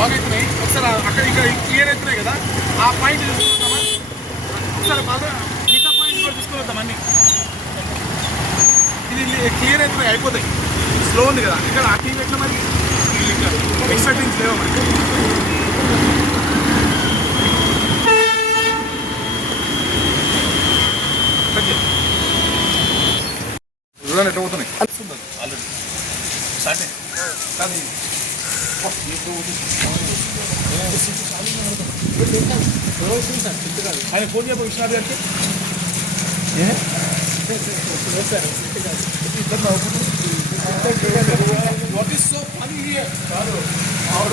Long అవుతున్నాయి. ఒకసారి అక్కడ ఇక్కడ క్లియర్ అవుతున్నాయి కదా, ఆ పాయింట్ తీసుకుంటామా ఒకసారి బాగా మిగతా పాయింట్ కూడా తీసుకుని వద్దాం అన్నీ. ఇది క్లియర్ అవుతున్నాయి, అయిపోతాయి. స్లో ఉంది కదా ఇక్కడ ఆ టీవీ ఎట్లా మరి ఎక్స్ట్రా టీమ్స్ లేవు మరి. ఎట్లా పోతున్నాయి ఆల్రెడీ స్టార్ట్ కానీ ఆయన ఫోన్ చేయబో విశ్వనాథ్ గారికి. What is so funny here ఆవిడ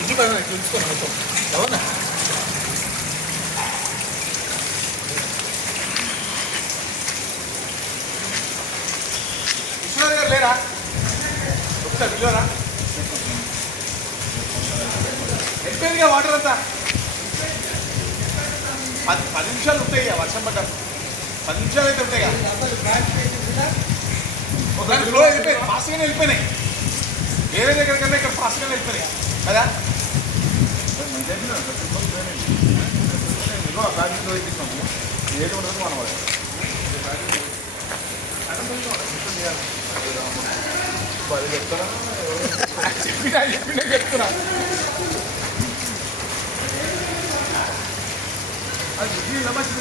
ఇంటి పైన తెలుసుకోండి మొత్తం ఎవరన్నా విశ్వనాథ్ గారు లేరా? ఒకసారి పిల్లరా అయిపోయిందిగా వాటర్ అంతా. 10 నిమిషాలు ఉంటాయి వర్షం పడ్డప్పుడు. 10 నిమిషాలు అయితే ఉంటాయి కదా. ఒక ఫ్లో వెళ్ళిపోయి ఫాస్ట్గానే వెళ్ళిపోయినాయి. వేరే దగ్గర కన్నా ఇక్కడ ఫాస్ట్గానే వెళ్ళిపోయినాయి కదా. ప్యాకెట్లో వేపిస్తాము ఏది ఉండదు మనం అది చెప్తారా చెప్పినా చెప్తున్నా. అది నమస్తే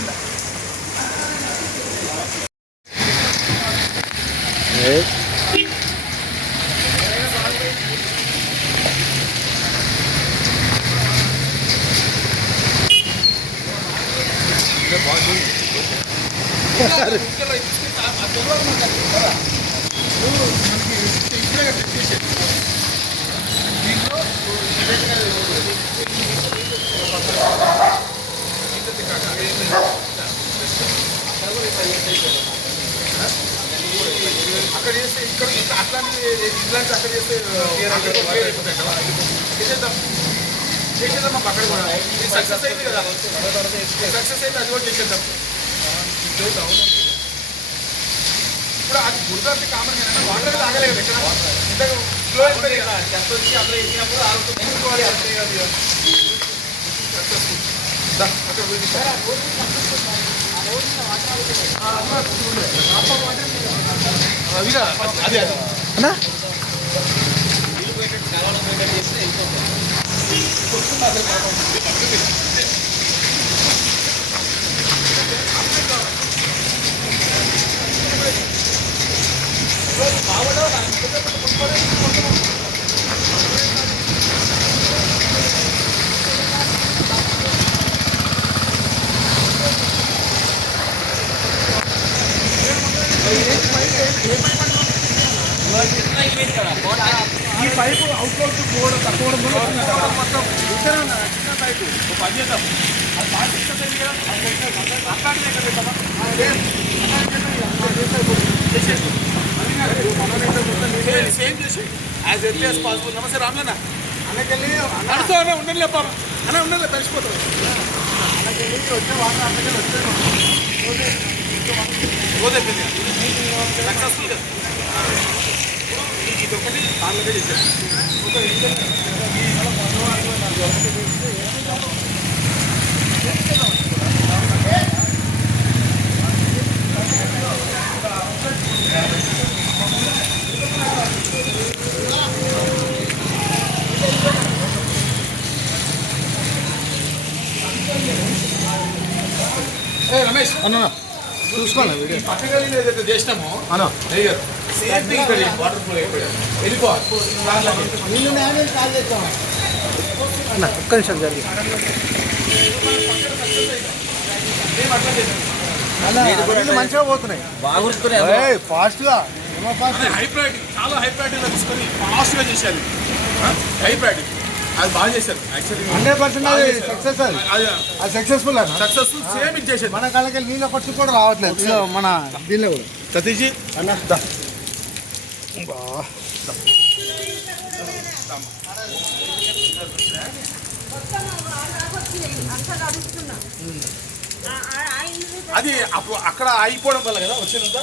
అక్కడ చేస్తే ఇక్కడ అట్లాంటి ఇట్లాంటి అక్కడ చేస్తే చేసేద్దాం మాకు అక్కడ కూడా సక్సెస్ అయింది కదా. సక్సెస్ అయితే అది కూడా చేసేద్దాం. ఇప్పుడు అది గుర్తు కామన్ కదా, వాటర్ తాగలేదు ఎక్కడ ఇంత ఫ్లో అయిపోయింది కదా. చెత్త వచ్చి అందులో వేసినప్పుడు ఆడుకోవాలి అదే అది అన్నా ఈ పైపు అవుట్లోడ్ పోవడం తక్కువ మొత్తం చిన్న పైపు పని చేద్దాం. అది బాగా సేమ్ చేసి యాజ్ ఎర్లీ యాజ్ పాసిబుల్. నమస్తే రామ్లన్నా అన్నకెళ్ళి నడుస్తూ అన్న ఉండని లేపా అన్న ఉండలే తడిసిపోతాం. అన్నకెళ్ళి వచ్చే వాటర్ అన్నకెళ్ళి వచ్చే పోదైపోయింది సక్సెస్ఫుల్గా. ఇది ఒకటి దానిలోనే చేశారు. రమేష్ అన్న చూసుకోవాలి పక్కగా ఏదైతే చేసినామో అన్న సేమ్ థింగ్ ఇక్కడ వాటర్ ఫ్లో అయిపోయాడు వెళ్ళిపోవాలి. ఒక్క నిమిషం జరిగింది మంచిగా పోతున్నాయి బాగుంటున్నాయి ఫాస్ట్గా. హై ప్రయారిటీ చాలా హై ప్రయారిటీలో తీసుకొని ఫాస్ట్గా చేసేది. హై ప్రయారిటీ అది బాగా చేశారు యాక్చువల్లీ 100% అది సక్సెస్. అది సక్సెస్ఫుల్ సక్సెస్ఫుల్ సేమ్ ఇది చేసేది. మన కాళ్ళకి నీళ్ళ ఖర్చు కూడా రావట్లేదు మన దీనిలో కూడా. సతీజీ అన్న అది అప్పుడు అక్కడ ఆగిపోవడం వల్ల కదా వచ్చినంత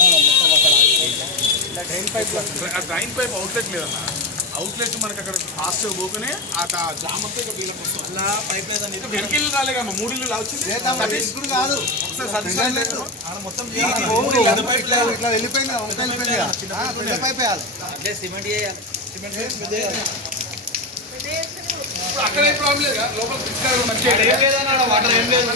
డ్రైన్ పైప్ అవుట్లెట్ లేదన్నా. అవుట్లెట్ మనకి అక్కడ ఫాస్ట్ పోకనే ఆ జామ్ అంతా ఇక వీళ్ళకి వస్తుంది. అలా పైప్ లేదని వెనకెళ్ళి రాలేకమ్మా 3 ఇల్లు వచ్చింది కాదు. మొత్తం ఇట్లా వెళ్ళిపోయింది. పైప్ వేయాలి, సిమెంట్ చేయాలి. అక్కడ ఏం ప్రాబ్లం లేదు, లోపల వాటర్ ఏం లేదు.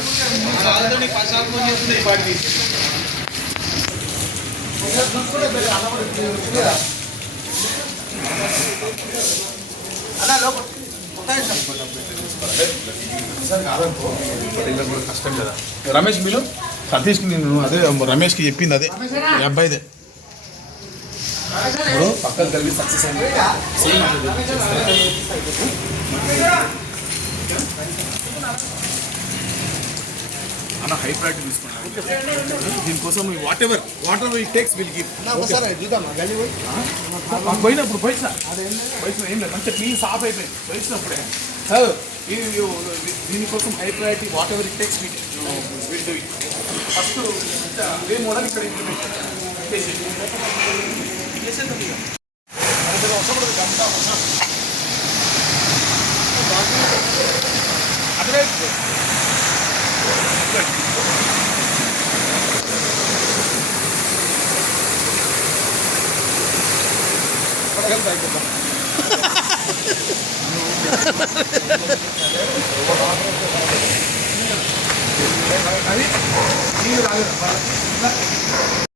కష్టం కదా రమేష్. మీరు సతీష్కి నేను అదే రమేష్కి చెప్పింది అదే ఈ అబ్బాయిదే పక్కన కలిపి సక్సెస్ అయింది. సేమ్ అన్న హై ప్రయారిటీ తీసుకున్నాను. దీనికోసం what ever it takes will give. పోయినప్పుడు పైసా ఏం లేదు, మంచిగా క్లీన్ సాఫ్ అయిపోయింది పోయినప్పుడే. దీనికోసం high priority what ever it takes will do it. First ఇదే మోడల్ ఇక్కడ ఇంప్లిమెంట్ చేసేది. అదే అది